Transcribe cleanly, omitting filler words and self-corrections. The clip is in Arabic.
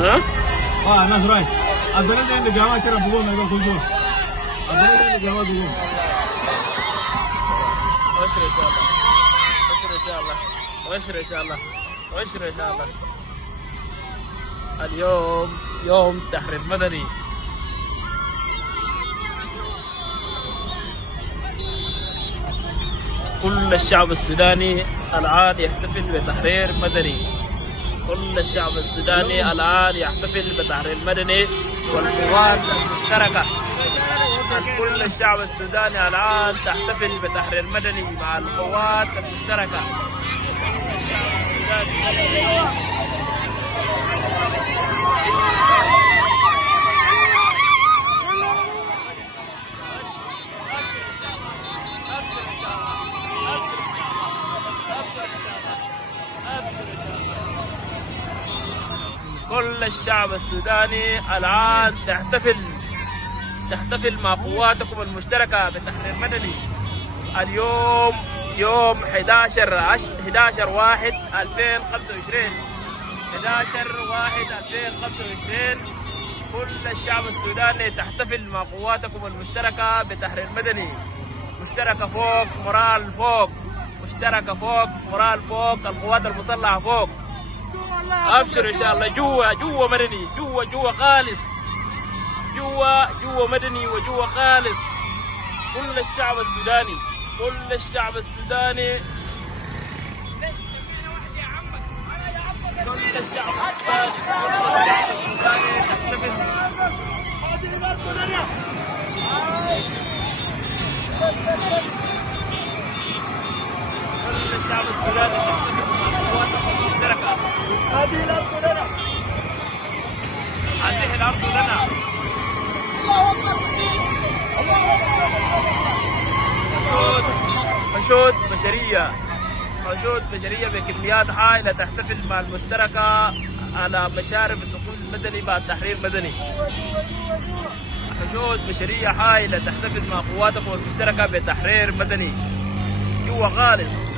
ها؟ ناس رايح الدليل اللي جوات ترى بقوم هذول كل دول الدليل اللي جوات بقوم ابشر ان شاء الله، ابشر ان شاء الله، ابشر ان شاء الله، ابشر ان شاء الله. اليوم يوم تحرير مدني. كل الشعب السوداني الآن يحتفل بتحرير مدني. كل الشعب السوداني الآن يحتفل بتحرير مدني والقوات المشتركة. كل الشعب السوداني الآن تحتفل بتحرير مدني مع القوات المشتركة. الشعب السوداني كل الشعب السوداني الآن تحتفل مع قواتكم المشتركة بتحرير مدني. اليوم يوم 11/1/2025 11/1/2025 كل الشعب السوداني تحتفل مع قواتكم المشتركة بتحرير مدني. مشتركة فوق، مورال فوق، مشتركة فوق، مورال فوق، القوات المسلحة فوق. ابشر ان شاء الله. جوا مدني، جوا خالص، جوا مدني وجوا خالص. كل الشعب السوداني، كل الشعب السوداني، كل الشعب السوداني، كل الشعب السوداني يحتفل. كل الشعب السوداني يحتفل مع قواتهم المشتركة. هذه الأرض لنا، هذه الأرض لنا. حشود بشرية، حشود بشرية بكميات هائلة تحتفل مع المشتركة على مشارف الدخول المدني بعد تحرير مدني. حشود بشرية هائلة تحتفل مع قواتكم المشتركة بتحرير مدني. جوا خالص.